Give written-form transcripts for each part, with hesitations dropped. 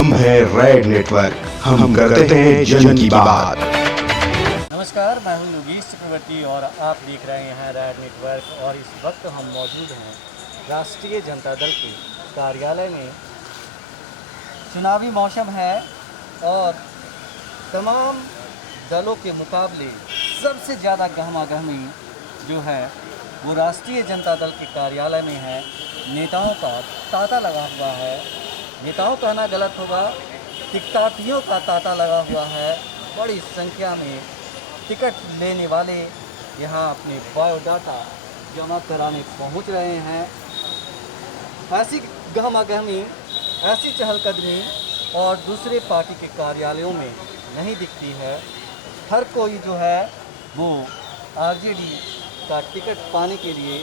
हम है red network, हम करते हैं जन की बात। नमस्कार, मैं हूं योगेश चक्रवर्ती और आप देख रहे हैं रेड नेटवर्क। और इस वक्त हम मौजूद हैं राष्ट्रीय जनता दल के कार्यालय में। चुनावी मौसम है और तमाम दलों के मुकाबले सबसे ज़्यादा गहमागहमी जो है वो राष्ट्रीय जनता दल के कार्यालय में है। नेताओं का तांता लगा हुआ है, नेताओं कहना गलत होगा, टिकटाटियों का तांता लगा हुआ है। बड़ी संख्या में टिकट लेने वाले यहाँ अपने बायोडाटा जमा कराने पहुँच रहे हैं। ऐसी गहमागहमी, ऐसी चहलकदमी और दूसरे पार्टी के कार्यालयों में नहीं दिखती है। हर कोई जो है वो आरजेडी का टिकट पाने के लिए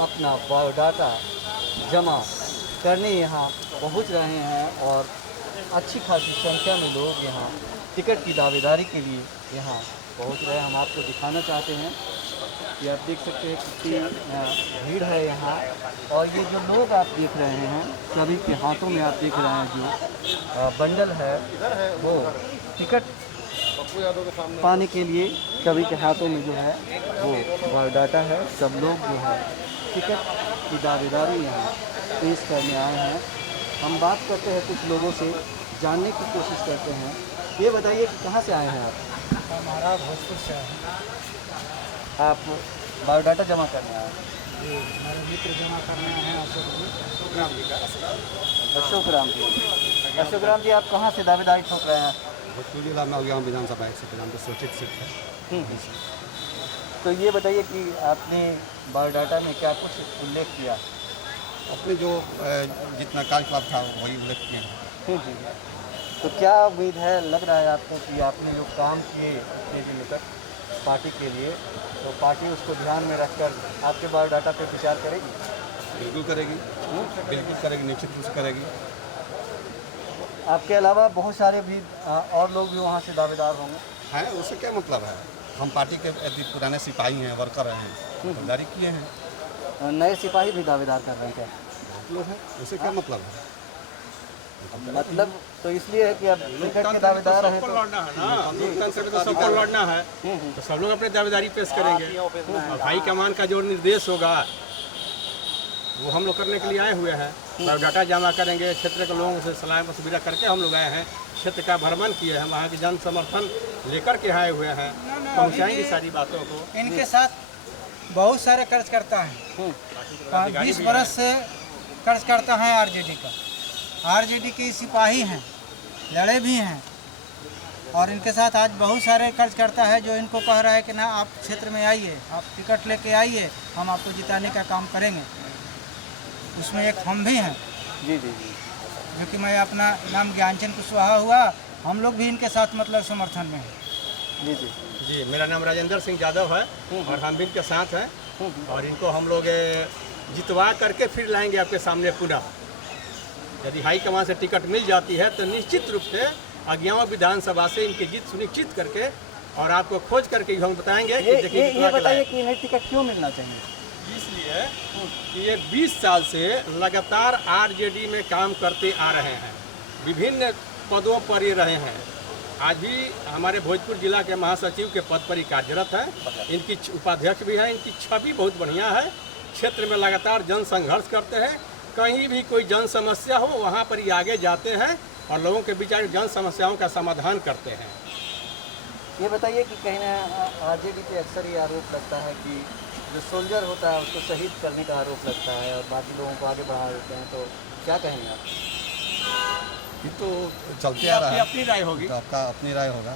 अपना बायोडाटा जमा करने यहाँ पहुँच रहे हैं और अच्छी खासी संख्या में लोग यहाँ टिकट की दावेदारी के लिए यहाँ पहुँच रहे हैं। हम आपको दिखाना चाहते हैं कि आप देख सकते हैं कितनी भीड़ है यहाँ। और ये जो लोग आप देख रहे हैं सभी के हाथों में आप देख रहे हैं जो बंडल है वो टिकट पाने के लिए सभी के हाथों में जो है वो बायोडाटा है। सब लोग जो है टिकट की दावेदारी यहाँ पेश करने आए हैं। हम बात करते हैं कुछ लोगों से, जानने की कोशिश करते हैं। ये बताइए कि कहाँ से आए हैं आप? हमारा भोजपुर से है। आप बायोडाटा जमा करने आए हैं? ये हमारे मित्र जमा करने आए हैं अशोक राम जी का। अशोक राम जी। अशोक राम जी, आप कहाँ से दावेदारी ठोक रहे हैं? भोजपुर जिला में यहाँ विधानसभा एक से नाम सूचित सीट है। तो ये बताइए कि आपने बायोडाटा में क्या कुछ उल्लेख किया? अपने जो जितना कार्यकलाप था वही उल्लेख किए हैं। तो क्या उम्मीद है, लग रहा है आपको कि आपने जो काम किए अपने जो निकट पार्टी के लिए, तो पार्टी उसको ध्यान में रखकर आपके बायोडाटा पे विचार करेगी? बिल्कुल करेगी, बिल्कुल करेगी, निश्चित रूप से करेगी। आपके अलावा बहुत सारे भी और लोग भी वहाँ से दावेदार होंगे? है, उससे क्या मतलब है? हम पार्टी के यदि पुराने सिपाही हैं, वर्कर हैं, दावेदारी किए हैं। नए सिपाही भी दावेदार कर रहे हैं क्या? लोग हैं, उससे क्या मतलब है? मतलब तो इसलिए है कि अब टिकट के दावेदार हैं तो लड़ना है ना, लोकतंत्र में तो सबको लड़ना है, तो सब लोग अपने दावेदारी पेश करेंगे। और हाईकमान का जो निर्देश होगा वो हम लोग करने के लिए आए हुए हैं। बायोडाटा जमा करेंगे, क्षेत्र के लोगों से सलाह मशविरा करके हम लोग आए हैं। क्षेत्र का भ्रमण किए हैं, वहाँ के जन समर्थन लेकर के आए हुए हैं, पहुँचाएंगे सारी बातों को। इनके साथ बहुत सारे कर्ज करता है। 20 बरस से कर्ज करता है आरजेडी का। आरजेडी के सिपाही हैं, लड़े भी हैं और इनके साथ आज बहुत सारे कर्ज करता है जो इनको कह रहा है कि ना आप क्षेत्र में आइए, आप टिकट लेके आइए, हम आपको जिताने का काम करेंगे। उसमें एक हम भी हैं जी जी जी, जो कि मैं अपना नाम ज्ञानचंद कुशवाहा हुआ, हम लोग भी इनके साथ मतलब समर्थन में हैं। जी जी जी, मेरा नाम राजेंद्र सिंह यादव है और हम भी इनके साथ हैं। और इनको हम लोग जितवा करके फिर लाएंगे आपके सामने पुनः। यदि हाईकमान से टिकट मिल जाती है तो निश्चित रूप से अज्ञावा विधानसभा से इनकी जीत सुनिश्चित करके और आपको खोज करके हम बताएंगे कि देखिए ये बताइए कि इन्हें टिकट क्यों मिलना चाहिए? इसलिए कि ये 20 साल से लगातार आरजेडी में काम करते आ रहे हैं, विभिन्न पदों पर ये रहे हैं। आज भी हमारे भोजपुर जिला के महासचिव के पद पर ही कार्यरत हैं। इनकी उपाध्यक्ष भी हैं। इनकी छवि बहुत बढ़िया है। क्षेत्र में लगातार जन संघर्ष करते हैं। कहीं भी कोई जन समस्या हो वहाँ पर ही आगे जाते हैं और लोगों के बीच जन समस्याओं का समाधान करते हैं। ये बताइए कि कहीं ना आरजेडी पे अक्सर ये आरोप लगता है कि जो सोल्जर होता है उसको शहीद करने का आरोप लगता है और बाकी लोगों को आगे बढ़ा देते हैं, तो क्या कहेंगे आप? ये तो चलते आ रहा है। अपनी राय होगी, तो आपका अपनी राय होगा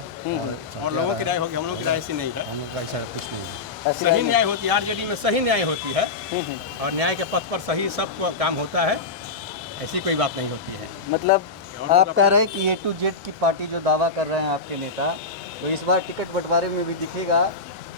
और लोगों की राय होगी। हम लोगों की राय ऐसी नहीं है। हम लोग का ऐसा कुछ नहीं है। ऐसी सही राय न्याय होती है, आरजेडी में सही न्याय होती है और न्याय के पथ पर सही सब काम होता है। ऐसी कोई बात नहीं होती है। मतलब आप कह रहे हैं कि A to Z की पार्टी जो दावा कर रहे हैं आपके नेता, तो इस बार टिकट बंटवारे में भी दिखेगा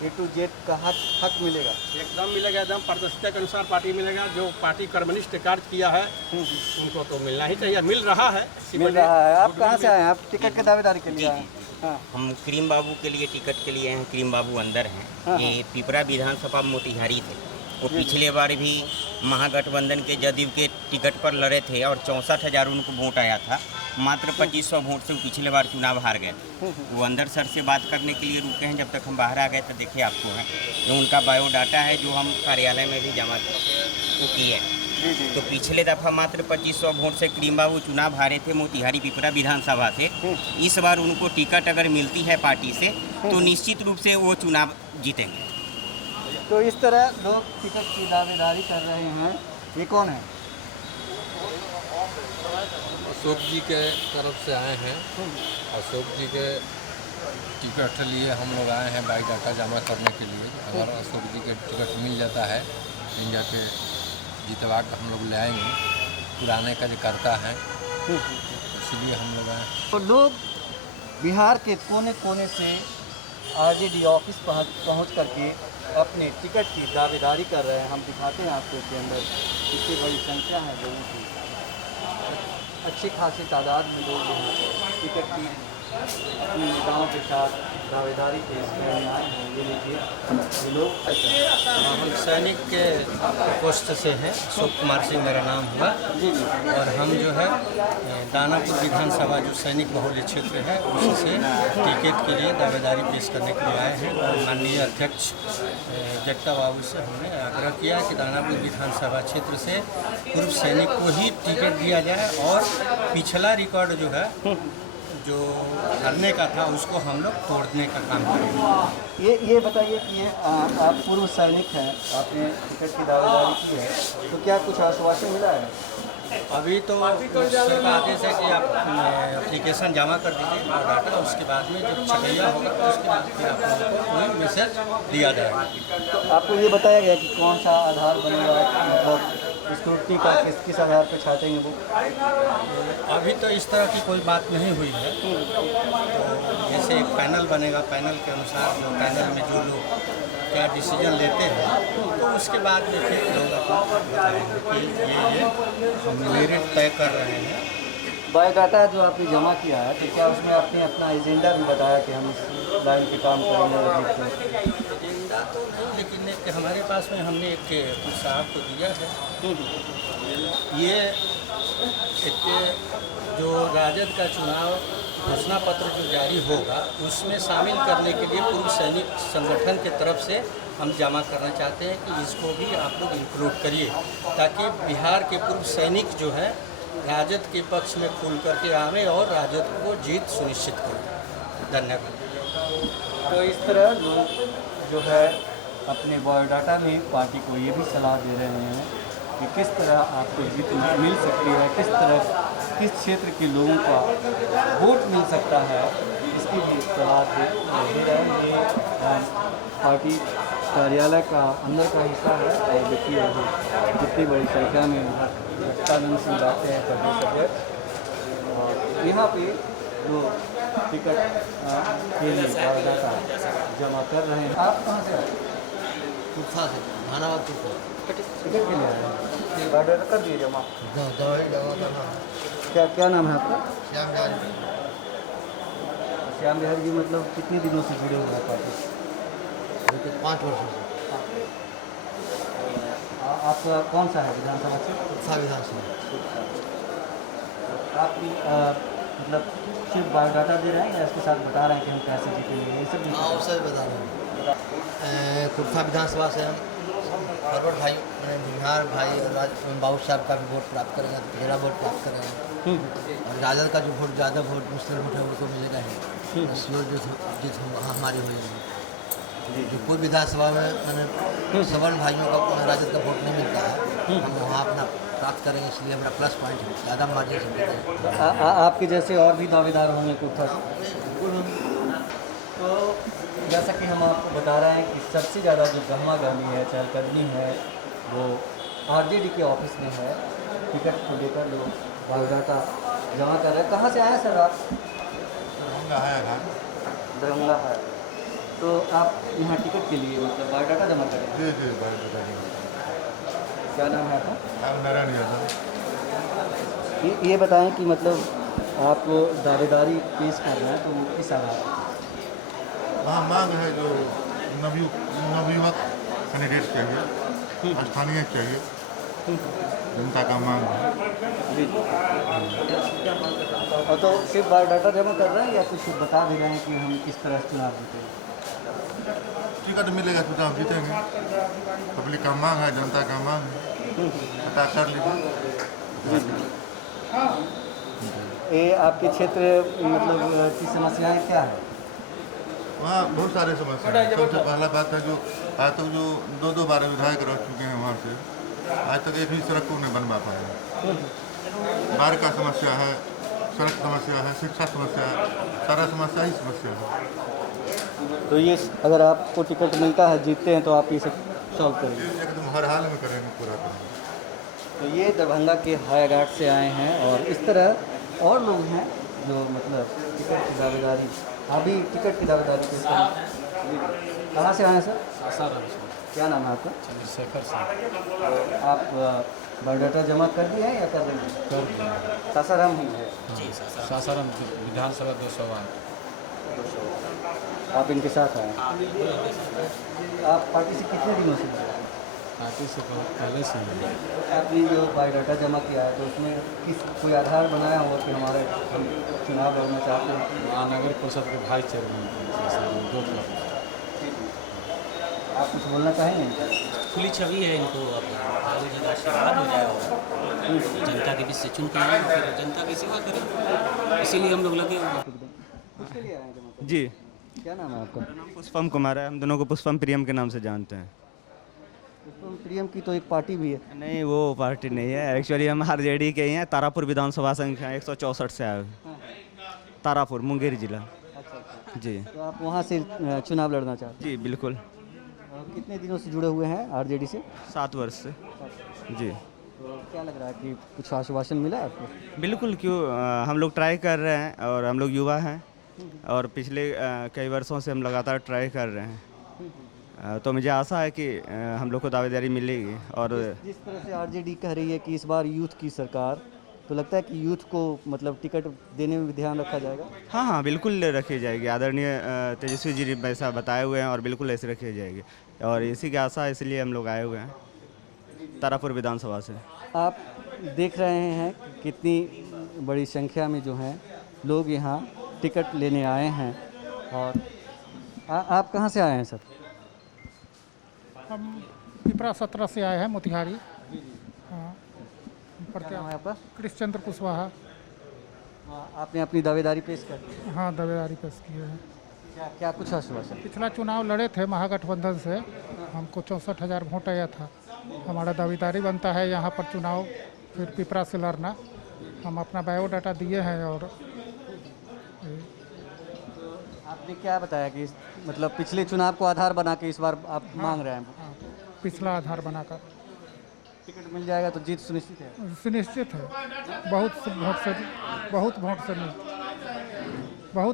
A to Z का हक मिलेगा? एकदम मिलेगा, एकदम पारदर्शिता के अनुसार पार्टी मिलेगा। जो पार्टी कर्मनिष्ठ कार्य किया है उनको तो मिलना ही चाहिए, मिल रहा है। मिल रहा है। आप कहाँ से आए हैं? आप टिकट के दावेदारी के लिए आए हैं? हाँ। हम क्रीम बाबू के लिए टिकट के लिए हैं। क्रीम बाबू अंदर हैं। ये पिपरा विधानसभा मोतिहारी थे। वो पिछले बार भी महागठबंधन के जदयू के टिकट पर लड़े थे और 64,000 उनको वोट आया था। मात्र 2500 वोट से वो पिछले बार चुनाव हार गए थे। वो अंदर सर से बात करने के लिए रुके हैं, जब तक हम बाहर आ गए तो देखिए आपको है जो उनका बायोडाटा है जो हम कार्यालय में भी जमा किए हैं। तो पिछले दफ़ा मात्र 2500 वोट से क्रीम बाबू चुनाव हारे थे मोतिहारी पिपरा विधानसभा से। इस बार उनको टिकट अगर मिलती है पार्टी से तो निश्चित रूप से वो चुनाव जीतेंगे। तो इस तरह लोग टिकट की दावेदारी कर रहे हैं। ये कौन है? अशोक जी के तरफ से आए हैं। अशोक जी के टिकट लिए हम लोग आए हैं बायोडाटा जमा करने के लिए। अगर अशोक जी के टिकट मिल जाता है इंडिया के जितवा के हम लोग ले आएंगे। पुराने कार्यकर्ता हैं इसलिए हम लोग आए। तो लोग बिहार के कोने कोने से आरजेडी ऑफिस पहुंच करके अपने टिकट की दावेदारी कर रहे हैं। हम दिखाते हैं आपको इसके अंदर कितनी बड़ी संख्या है लोगों की। अच्छी खासी तादाद में लोग हैं टिकट की अपने नेताओं के साथ दावेदारी के इसमें आए हैं। ये देखिए ये लोग हम सैनिक के पोस्ट से हैं। अशोक कुमार सिंह मेरा नाम हुआ। और हम जो है दानापुर विधानसभा जो सैनिक बहुल्य क्षेत्र है उससे टिकट के लिए दावेदारी पेश करने के लिए आए हैं। और माननीय अध्यक्ष जट्टा बाबू से हमने आग्रह किया कि दानापुर विधानसभा क्षेत्र से पूर्व सैनिक को ही टिकट दिया जाए और पिछला रिकॉर्ड जो है जो हारने का था उसको हम लोग तोड़ने का काम करेंगे। ये बताइए कि ये आप पूर्व सैनिक हैं, आपने टिकट की दावेदारी की है, तो क्या कुछ आश्वासन मिला है? अभी तो सर का आदेश है कि आप एप्लीकेशन जमा कर दीजिए बायोडाटा, उसके बाद में जब छटैया होगा तो उसके बाद फिर आप लोगों को कोई मैसेज दिया जाएगा। तो आपको ये बताया गया कि कौन सा आधार बनेगा, मतलब स्क्रूटनी का किस आधार पर छाटेंगे वो? अभी तो इस तरह की कोई बात नहीं हुई है। तो जैसे एक पैनल बनेगा, पैनल के अनुसार जो पैनल में जो लोग क्या डिसीजन लेते हैं तो उसके बाद में फिर लोग अपना बताएंगे कि ये हम मेरिट तय कर रहे हैं। बायोडाटा जो आपने जमा किया है तो क्या उसमें आपने अपना एजेंडा भी बताया कि हम इस लाइन पे काम करेंगे और जीतते हैं? एजेंडा तो नहीं, लेकिन एक हमारे पास में हमने एक कुछ साहब को दिया है। ये एक जो राजद का चुनाव घोषणा पत्र जो जारी होगा उसमें शामिल करने के लिए पूर्व सैनिक संगठन के तरफ से हम जमा करना चाहते हैं कि इसको भी आप लोग इंक्लूड करिए ताकि बिहार के पूर्व सैनिक जो है राजद के पक्ष में खुल करके आवे और राजद को जीत सुनिश्चित करें। धन्यवाद। तो इस तरह लोग जो है अपने बायोडाटा में पार्टी को ये भी सलाह दे रहे हैं कि किस तरह आपको जीत मिल सकती है, किस तरह किस क्षेत्र के लोगों का वोट मिल सकता है, इसकी भी सलाह दे रहे हैं। ये पार्टी कार्यालय का अंदर का हिस्सा है और देखिए कितनी बड़ी संख्या में जट्टानंद सिंह जाते हैं प्रदेश अध्यक्ष। और यहाँ पे जो टिकट के लिए बायोडाटा जमा कर रहे हैं। आप कहाँ से आए? तुफा से धनाबाद तुफा टिकट के लिए आए हैं? बायोडाटा कर दिए जमा? दवाई जमा करना। क्या नाम है आपका? श्याम बिहारी। श्याम बिहारी जी, मतलब कितने दिनों से जुड़े हुए हैं पार्टी से? 5 वर्षों से। आपका कौन सा है विधानसभा क्षेत्र? तुफा विधानसभा। आप मतलब सिर्फ बायोडाटा दे रहे हैं या इसके साथ बता रहे हैं कि हम कैसे जीतेंगे, ये सब? हाँ वो सब बता रहे हैं। कुर्था विधानसभा से हम फरवर्ड भाई बिहार भाई बाबू साहब का भी वोट प्राप्त करेंगे, मेरा वोट प्राप्त करेंगे। और राजद का जो वोट ज़्यादा वोट मुस्लिम वोट है उनको मिलेगा ही। श्योर जीत हमारी हुई। जो पूर्व विधानसभा में मैंने सवर्ण भाइयों का राजद का वोट नहीं मिलता है, हम वहाँ अपना प्राप्त करेंगे, इसलिए हमारा प्लस पॉइंट है, ज़्यादा मार्जिन से मिलेगा। आपके जैसे और भी दावेदार होंगे कुछ? तो जैसा कि हम आपको बता रहे हैं कि सबसे ज़्यादा जो गहमा गहमी है, चहलकदमी है, वो आरजेडी के ऑफिस में है। टिकट को लेकर लोग बायोडाटा जमा कर रहे हैं। कहाँ से आए सर आप? दरभंगा है। तो आप यहाँ टिकट के लिए मतलब बायोडाटा जमा करें? जी जी बायोडाटा। क्या नाम है आपका? नारायण यादव। ये बताएं कि मतलब आप दावेदारी पेश कर रहे हैं तो वो किस आधार पर? वहाँ मांग है जो नवयुवक कैंडिडेट चाहिए, स्थानीय चाहिए, जनता का मांग है। और तो सिर्फ बायोडाटा जमा कर रहे हैं या कुछ बता भी रहे हैं कि हम किस तरह चुनाव जीते? टिकट मिलेगा चुनाव जीतेंगे। पब्लिक का मांग है, जनता का मांग है, पता कर लीजिए। ये आपके क्षेत्र मतलब की समस्याएं क्या है? वहाँ बहुत सारे समस्या है। सबसे पहला बात है जो आज तक जो 2 बार विधायक रह चुके हैं वहाँ से, आज तक एक भी सड़क को नहीं बनवा पाए। बाढ़ का समस्या है, सड़क समस्या है, शिक्षा समस्या है, सारा समस्या ही समस्या है। तो ये अगर आपको टिकट मिलता है, जीतते हैं, तो आप ये सब सॉल्व करेंगे? एकदम हर हाल में करेंगे, पूरा करेंगे। तो ये दरभंगा के हायाघाट से आए हैं और इस तरह और लोग हैं जो मतलब टिकट की दावेदारी, अभी टिकट की दावेदारी के साथ। कहाँ से आए हैं सर? सासाराम क्या नाम है आपका? चंद्रशेखर सिंह। आप बायोडाटा जमा कर दिए हैं या कर रहे हैं? कर दिए। सासाराम ही है। सासाराम विधानसभा 208। आप इनके साथ आए हैं। आप पार्टी से कितने दिनों से जुड़े हैं? पार्टी से बहुत पहले से ही है। आपने जो बायोडाटा जमा किया है तो उसमें किस कोई आधार बनाया होगा कि हमारे हम चुनाव लड़ना चाहते हैं? महानगर परिषद के भाई चेयरमैन 2 क्लब। आप कुछ बोलना चाहेंगे? खुली छवि है इनको, अब जन आशीर्वाद हो जाएगा, जनता के बीच से चुन के आए फिर जनता की सेवा करें, इसीलिए हम लोग लगे हुए हैं। किसके लिए आए हैं जमा? जी, क्या नाम है आपका? पुष्पम कुमार है। हम दोनों को पुष्पम प्रियम के नाम से जानते हैं। पुष्पम प्रियम की तो एक पार्टी भी है। नहीं, वो पार्टी नहीं है। एक्चुअली हम आरजेडी के ही हैं। तारापुर विधानसभा संख्या 164 से आए हुए। तारापुर, मुंगेर जिला। अच्छा। जी। तो आप वहाँ से चुनाव लड़ना चाहते जी बिल्कुल। हैं? कितने दिनों से जुड़े हुए हैं आरजेडी से? 7 वर्ष से। जी। तो क्या लग रहा है कि कुछ आश्वासन मिला है आपको? बिल्कुल, क्यों हम लोग ट्राई कर रहे हैं और हम लोग युवा हैं और पिछले कई वर्षों से हम लगातार ट्राई कर रहे हैं। तो मुझे आशा है कि हम लोग को दावेदारी मिलेगी। और जिस तरह से आरजेडी कह रही है कि इस बार यूथ की सरकार, तो लगता है कि यूथ को मतलब टिकट देने में भी ध्यान रखा जाएगा? हाँ हाँ, बिल्कुल रखी जाएगी। आदरणीय तेजस्वी जी वैसा बताए हुए हैं और बिल्कुल ऐसे रखी जाएगी और इसी की आशा है, इसलिए हम लोग आए हुए हैं तारापुर विधानसभा से। आप देख रहे हैं कि कितनी बड़ी संख्या में जो हैं लोग यहाँ टिकट लेने आए हैं। और आप कहाँ से आए हैं सर? हम पिपरा 17 से आए हैं, मोतिहारी। हाँ, क्या नाम है आपका? कृष्णचंद्र कुशवाहा। आपने अपनी दावेदारी पेश कर दी? हाँ, दावेदारी पेश किए हैं। क्या क्या कुछ आश्वासन? पिछला चुनाव लड़े थे महागठबंधन से, हमको 64,000 वोट आया था। हमारा दावेदारी बनता है यहाँ पर चुनाव फिर पिपरा से लड़ना। हम अपना बायोडाटा दिए हैं। और आपने क्या बताया कि मतलब पिछले चुनाव को आधार बना के इस बार आप मांग रहे हैं? हाँ, पिछला आधार बनाकर टिकट मिल जाएगा तो जीत सुनिश्चित है? सुनिश्चित है। बहुत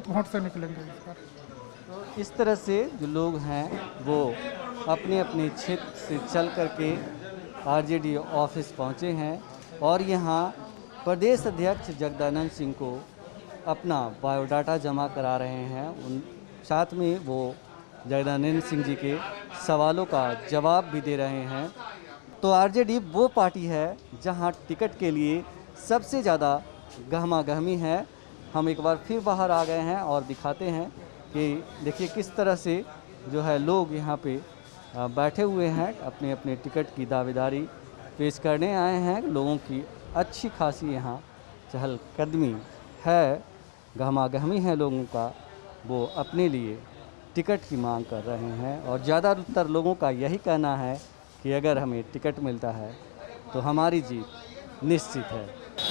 वोट से निकलेंगे इस बार। तो इस तरह से जो लोग हैं वो अपने अपने क्षेत्र से चल करके आरजेडी ऑफिस पहुंचे हैं और यहाँ प्रदेश अध्यक्ष जगदानंद सिंह को अपना बायोडाटा जमा करा रहे हैं। उन साथ में वो जगदानंद सिंह जी के सवालों का जवाब भी दे रहे हैं। तो आरजेडी वो पार्टी है जहां टिकट के लिए सबसे ज़्यादा गहमा गहमी है। हम एक बार फिर बाहर आ गए हैं और दिखाते हैं कि देखिए किस तरह से जो है लोग यहाँ पे बैठे हुए हैं, अपने अपने टिकट की दावेदारी पेश करने आए हैं। लोगों की अच्छी खासी यहाँ चहलकदमी है, गहमा गहमी है लोगों का। वो अपने लिए टिकट की मांग कर रहे हैं और ज़्यादातर लोगों का यही कहना है कि अगर हमें टिकट मिलता है तो हमारी जीत निश्चित है।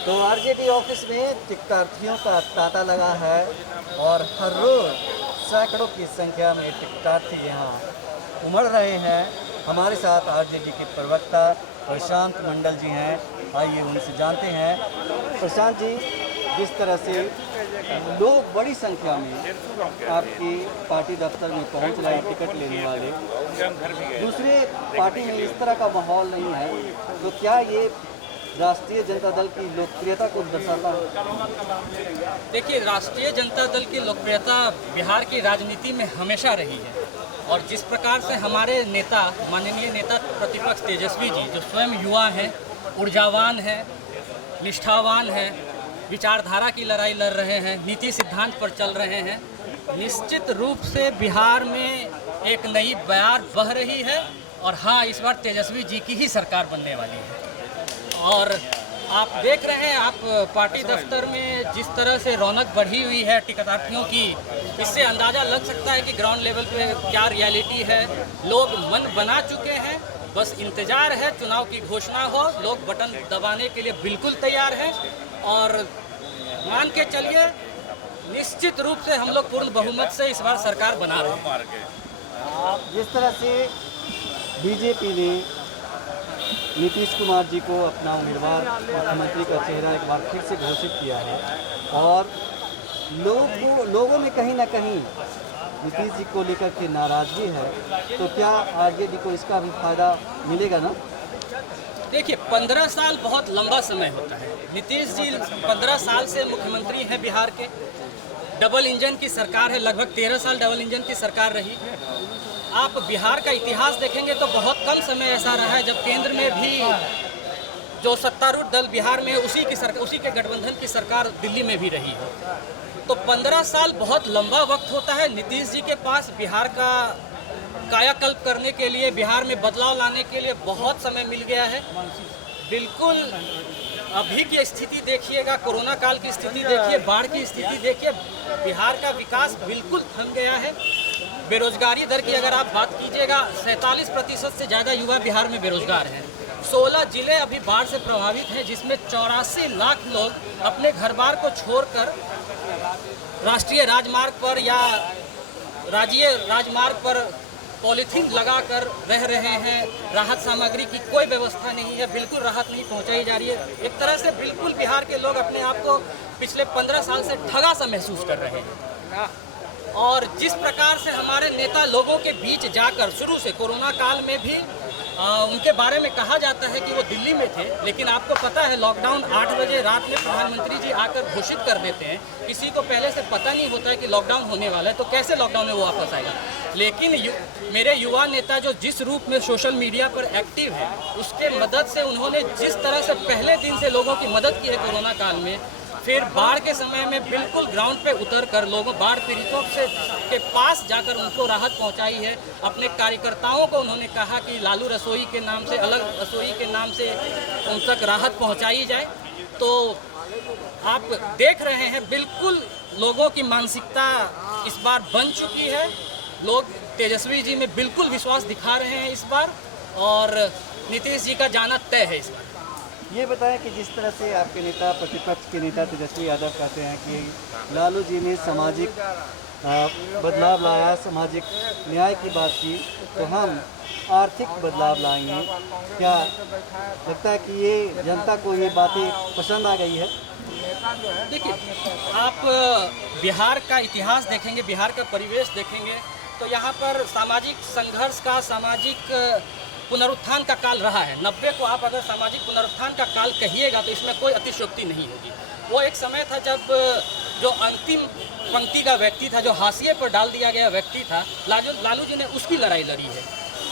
तो आरजेडी ऑफिस में टिकटार्थियों का तांता लगा है और हर रोज़ सैकड़ों की संख्या में टिकटार्थी यहाँ उमड़ रहे हैं। हमारे साथ आरजेडी के प्रवक्ता प्रशांत मंडल जी हैं, आइए उनसे जानते हैं। प्रशांत जी, जिस तरह से लोग बड़ी संख्या में आपकी पार्टी दफ्तर में पहुंच रहे हैं टिकट लेने वाले, दूसरे पार्टी में इस तरह का माहौल नहीं है, तो क्या ये राष्ट्रीय जनता दल की लोकप्रियता को दर्शाता है? देखिए, राष्ट्रीय जनता दल की लोकप्रियता बिहार की राजनीति में हमेशा रही है और जिस प्रकार से हमारे नेता, माननीय नेता प्रतिपक्ष तेजस्वी जी, जो स्वयं युवा हैं, ऊर्जावान हैं, निष्ठावान हैं विचारधारा की लड़ाई लड़ रहे हैं, नीति सिद्धांत पर चल रहे हैं। निश्चित रूप से बिहार में एक नई बयार बह रही है और हाँ, इस बार तेजस्वी जी की ही सरकार बनने वाली है। और आप देख रहे हैं, आप पार्टी दफ्तर में जिस तरह से रौनक बढ़ी हुई है टिकटार्थियों की, इससे अंदाज़ा लग सकता है कि ग्राउंड लेवल पे क्या रियलिटी है। लोग मन बना चुके हैं, बस इंतज़ार है चुनाव की घोषणा हो। लोग बटन दबाने के लिए बिल्कुल तैयार हैं और मान के चलिए निश्चित रूप से हम लोग पूर्ण बहुमत से इस बार सरकार बना रहे हैं। जिस तरह से बीजेपी ने नीतीश कुमार जी को अपना उम्मीदवार मुख्यमंत्री का चेहरा एक बार फिर से घोषित किया है और लोगों में कहीं ना कहीं नीतीश जी को लेकर के नाराज़गी है, तो क्या आरजेडी को इसका भी फायदा मिलेगा ना? देखिए, 15 साल बहुत लंबा समय होता है। नीतीश जी 15 साल से मुख्यमंत्री हैं बिहार के। डबल इंजन की सरकार है, लगभग 13 साल डबल इंजन की सरकार रही। आप बिहार का इतिहास देखेंगे तो बहुत कम समय ऐसा रहा है जब केंद्र में भी जो सत्तारूढ़ दल बिहार में उसी के गठबंधन की सरकार दिल्ली में भी रही है। तो 15 साल बहुत लंबा वक्त होता है। नीतीश जी के पास बिहार का कायाकल्प करने के लिए, बिहार में बदलाव लाने के लिए बहुत समय मिल गया है। बिल्कुल अभी की स्थिति देखिएगा, कोरोना काल की स्थिति देखिए, बाढ़ की स्थिति देखिए, बिहार का विकास बिल्कुल थम गया है। बेरोजगारी दर की अगर आप बात कीजिएगा, 47% से ज़्यादा युवा बिहार में बेरोजगार हैं। 16 जिले अभी बाढ़ से प्रभावित हैं, जिसमें 84 लाख लोग अपने घर बार को छोड़कर राष्ट्रीय राजमार्ग पर या राज्य राजमार्ग पर पॉलीथीन लगाकर रह रहे हैं। राहत सामग्री की कोई व्यवस्था नहीं है, बिल्कुल राहत नहीं पहुंचाई जा रही है। एक तरह से बिल्कुल बिहार के लोग अपने आप को पिछले 15 साल से ठगा सा महसूस कर रहे हैं। और जिस प्रकार से हमारे नेता लोगों के बीच जाकर शुरू से कोरोना काल में भी उनके बारे में कहा जाता है कि वो दिल्ली में थे, लेकिन आपको पता है लॉकडाउन 8 बजे रात में प्रधानमंत्री जी आकर घोषित कर देते हैं। किसी को पहले से पता नहीं होता है कि लॉकडाउन होने वाला है, तो कैसे लॉकडाउन में वो वापस आएगा। लेकिन मेरे युवा नेता जो जिस रूप में सोशल मीडिया पर एक्टिव है, उसके मदद से उन्होंने जिस तरह से पहले दिन से लोगों की मदद की है कोरोना काल में, फिर बाढ़ के समय में बिल्कुल ग्राउंड पे उतर कर लोगों बाढ़ पीड़ितों के पास जाकर उनको राहत पहुंचाई है। अपने कार्यकर्ताओं को उन्होंने कहा कि लालू रसोई के नाम से, अलग रसोई के नाम से उन तक राहत पहुंचाई जाए। तो आप देख रहे हैं बिल्कुल लोगों की मानसिकता इस बार बन चुकी है। लोग तेजस्वी जी में बिल्कुल विश्वास दिखा रहे हैं इस बार, और नीतीश जी का जाना तय है इस बार। ये बताएं कि जिस तरह से आपके नेता, प्रतिपक्ष के नेता तेजस्वी यादव कहते हैं कि लालू जी ने सामाजिक बदलाव लाया, सामाजिक न्याय की बात की, तो हम आर्थिक बदलाव लाएंगे। क्या लगता है कि ये जनता को ये बातें पसंद आ गई है? देखिए, आप बिहार का इतिहास देखेंगे, बिहार का परिवेश देखेंगे, तो यहाँ पर सामाजिक संघर्ष का, सामाजिक पुनरुत्थान का काल रहा है। 90 को आप अगर सामाजिक पुनरुत्थान का काल कहिएगा तो इसमें कोई अतिशयोक्ति नहीं होगी। वो एक समय था जब जो अंतिम पंक्ति का व्यक्ति था, जो हाशिए पर डाल दिया गया व्यक्ति था, लालू जी ने उसकी लड़ाई लड़ी है।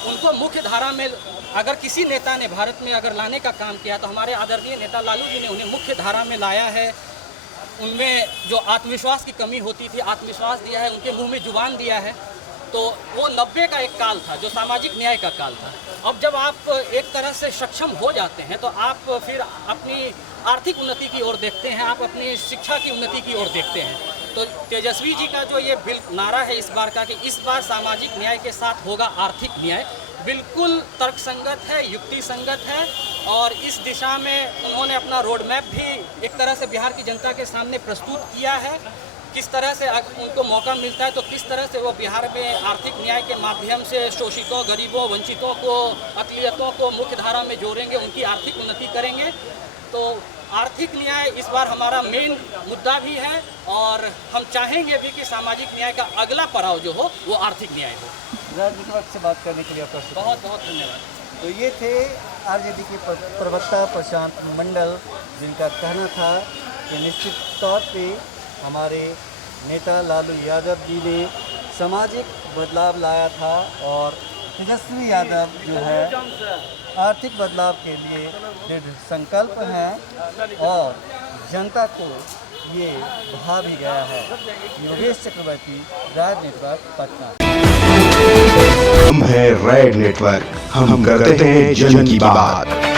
उनको मुख्य धारा में अगर किसी नेता ने भारत में अगर लाने का काम किया तो हमारे आदरणीय नेता लालू जी ने उन्हें मुख्य धारा में लाया है। उनमें जो आत्मविश्वास की कमी होती थी, आत्मविश्वास दिया है, उनके मुँह में जुबान दिया है। तो वो 90 का एक काल था जो सामाजिक न्याय का काल था। अब जब आप एक तरह से सक्षम हो जाते हैं तो आप फिर अपनी आर्थिक उन्नति की ओर देखते हैं, आप अपनी शिक्षा की उन्नति की ओर देखते हैं। तो तेजस्वी जी का जो ये नारा है इस बार का कि इस बार सामाजिक न्याय के साथ होगा आर्थिक न्याय, बिल्कुल तर्कसंगत है, युक्ति संगत है। और इस दिशा में उन्होंने अपना रोड मैप भी एक तरह से बिहार की जनता के सामने प्रस्तुत किया है। किस तरह से उनको मौका मिलता है तो किस तरह से वो बिहार में आर्थिक न्याय के माध्यम से शोषितों, गरीबों, वंचितों को, अक़लियतों को मुख्य धारा में जोड़ेंगे, उनकी आर्थिक उन्नति करेंगे। तो आर्थिक न्याय इस बार हमारा मेन मुद्दा भी है और हम चाहेंगे भी कि सामाजिक न्याय का अगला पड़ाव जो हो वो आर्थिक न्याय हो। राजनीतिक से बात करने के लिए आपका बहुत बहुत धन्यवाद। तो ये थे आरजेडी के प्रवक्ता प्रशांत मंडल, जिनका कहना था कि निश्चित तौर पे हमारे नेता लालू यादव जी ने सामाजिक बदलाव लाया था और तेजस्वी यादव जो है आर्थिक बदलाव के लिए दृढ़ संकल्प हैं और जनता को ये भा भी गया है। योगेश चक्रवर्ती, राज नेटवर्क, पटना। हम हैं रेड नेटवर्क, हम करते हैं जन की बात।